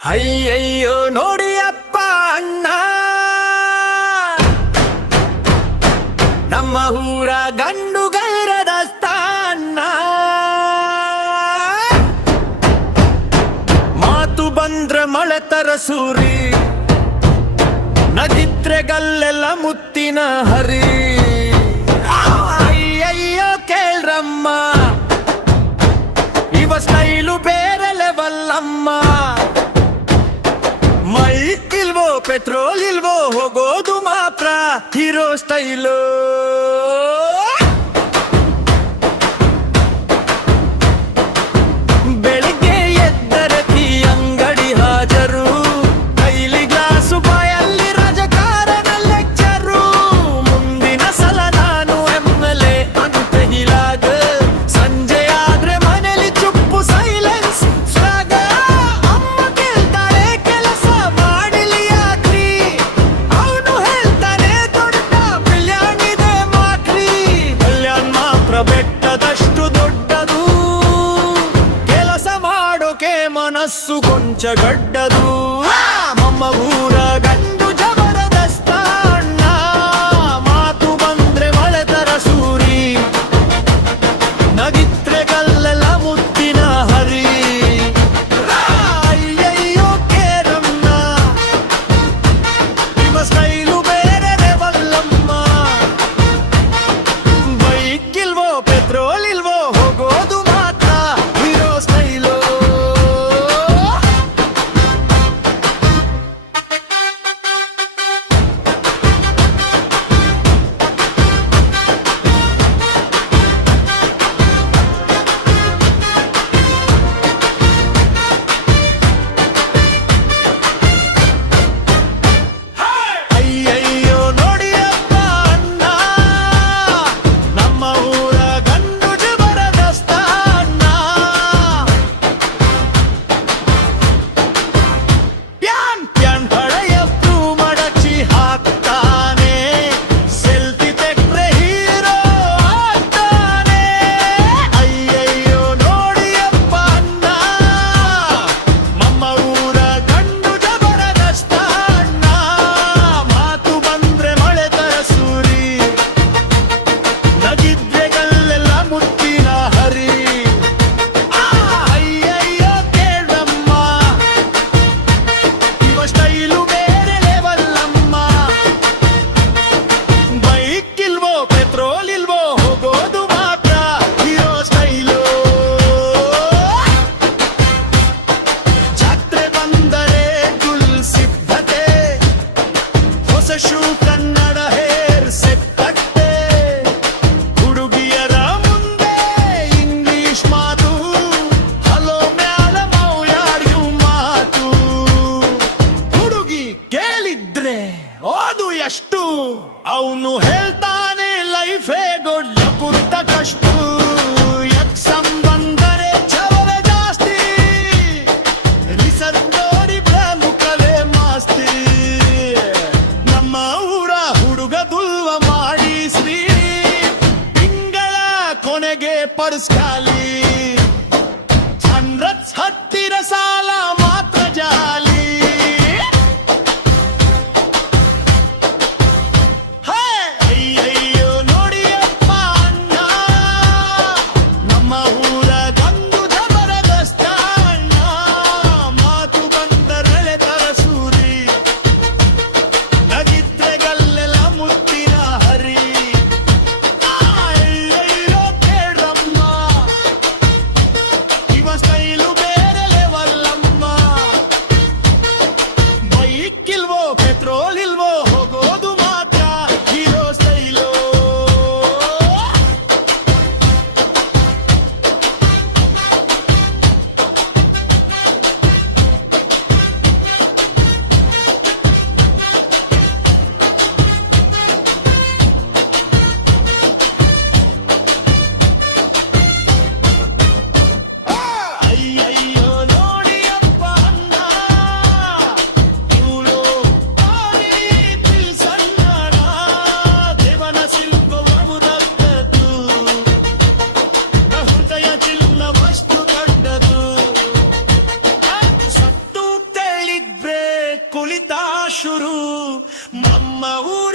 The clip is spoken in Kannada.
ಅಯ್ಯಯ್ಯೋ ನೋಡಿ ಅಪ್ಪ ಅಣ್ಣ, ನಮ್ಮ ಊರ ಗಂಡುಗೈರದ ಸ್ಥಾನ. ಮಾತು ಬಂದ್ರೆ ಮಳೆ ತರಸೂರಿ, ನದಿದ್ರೆ ಗಲ್ಲೆಲ್ಲ ಮುತ್ತಿನ ಹರಿ. ಅಯ್ಯಯ್ಯೋ ಕೇಳ್ರಮ್ಮ, ಇವ ಸ್ಟೈಲು ಬೇರೆ ಲೆವೆಲ್ಲಮ್ಮ. ಮೈಕ್ ಇಲ್ವೋ ಪೆಟ್ರೋಲ್ ಇಲ್ವೋ, ಹೋಗೋದು ಮಾತ್ರ ಹೀರೋ ಸ್ಟೈಲು. ಬೆಳಿಗ್ಗೆ ಎದ್ದರೆ ಟೀ ಅಂಗಡಿ ಹಾಜರು, ಕೈಲಿ ಗ್ಲಾಸು ಬಾಯಲ್ಲಿ ರಾಜಕಾರಣ ಲೆಕ್ಚರು. ಮುಂದಿನ ಸಲ ನಾನು MLA ಅಂತ ಹಿಲಾಗ, ಸಂಜೆ ಆದ್ರೆ ಮನೇಲಿ ಚುಪ್ಪು ಸೈಲೆನ್ಸ್ ಸ್ವಾಗ. ಅಮ್ಮ ಕೇಳ್ತಾಳೆ ಕೆಲಸ ಮಾಡಲಿ ಯಾಕ್ರಿ, ಅವನು ಹೇಳ್ತಾನೆ ದೊಡ್ಡ ಬಿಲ್ಯಾಣಿದೆ ಮಾಕ್ರಿ. ಕಲ್ಯಾಣ್ ಮಾತ್ರ ಬೆಟ್ಟದಷ್ಟು ದೊಡ್ಡದು, ಕೆಲಸ ಮಾಡೋಕೆ ಮನಸ್ಸು ಕೊಂಚ ಗಡ್ಡದು. ನಮ್ಮ ಊರ ಗಂಡು ಜಬರದಸ್ತ ಅಣ್ಣ, ಮಾತು ಬಂದ್ರೆ ಮಳೆ ತರಸೂರಿ, ನಗಿತ್ರೆ ಗಲ್ಲೆಲ್ಲ ಮುತ್ತಿನ ಹರಿ. ಅಯ್ಯಯ್ಯೋ ಕೇರಮ್ಮ, ನಿಮ್ಮ ಸ್ಟೈಲು ಬೇರೆ ಲೆವೆಲ್ಲಮ್ಮ. ಬೈಕ್ ಇಲ್ವೋ ಪೆಟ್ರೋಲ್ ಇಲ್ವೋ, ಹೋಗೋದು ಮಾತ್ರ ಹೀರೋ ಸ್ಟೈಲು. ಶುರು ನಮ್ಮ ಊರ